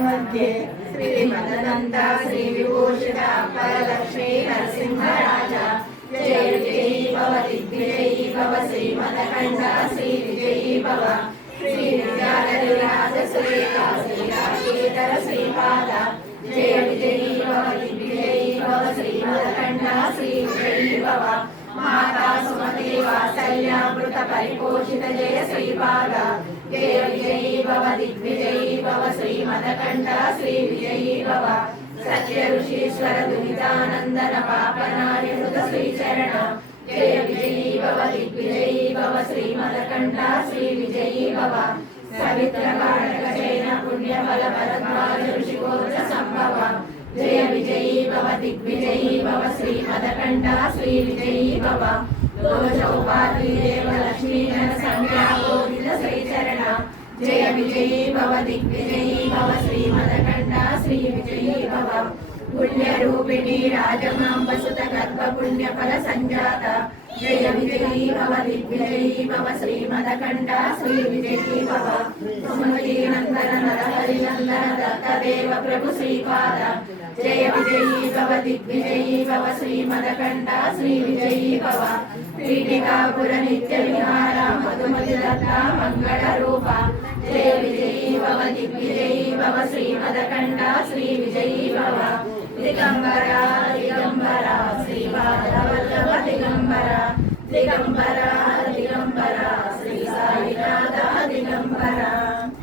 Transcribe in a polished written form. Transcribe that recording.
मध्ये श्रीमदनन्द श्री विभूषित परलक्ष्मी नरसिंहराजा जय विजयी भव दिग्विजयी भव श्रीमदकण्ठ श्री विजयी भव श्री विद्याधरीराज श्रीकाशीधर श्रीपाद जय विजयी भव दिग्विजयी भव श्रीमदकण्ठ श्री विजयी भव माता सुमति वात्सल्यामृत परिपोषित जय श्रीपाद जय विजयी भव दिग्विजयी भव श्रीमदकण्ठ श्री विजयी भव सत्य ऋषीश्वर दुरितानंदन पापनार्यकृत श्रीचरण जय विजयी भव दिग्विजयी भव श्रीमदकण्ठ श्री विजयी भव सवित्र कारक जैन पुण्य फल भरद्वाज ऋषिगोत्र संभव जय विजयी भव दिग्विजयी भव श्रीमदकण्ठ श्री विजयी भव लोकचौपात्री देव लक्ष्मी जन संज्ञा गोविंद श्रीचरण जय विजयी भव दिग्विजयी भव श्रीमदकण्ठ श्री विजयी भव पुण्यरूपिणी राजमांब सुत गर्भ पुण्य फल संजात जय विजयी भव दिग्विजयी भव श्रीमदकण्ठ श्री विजयी भव सुमती नंदन नरहरि नंदन दत्तदेव प्रभु श्रीपाद जय विजयी भव दिग्विजयी भव श्रीमदकण्ठ श्री विजयी भव पीठिकापुर नित्य विहार मधुमति दत्ता मंगल रूप जय विजयी भव दिग्विजयी भव श्रीमदकण्ठ श्री विजयी भव दिगंबरा दिगंबरा श्रीपाद वल्लभ दिगंबरा दिगंबरा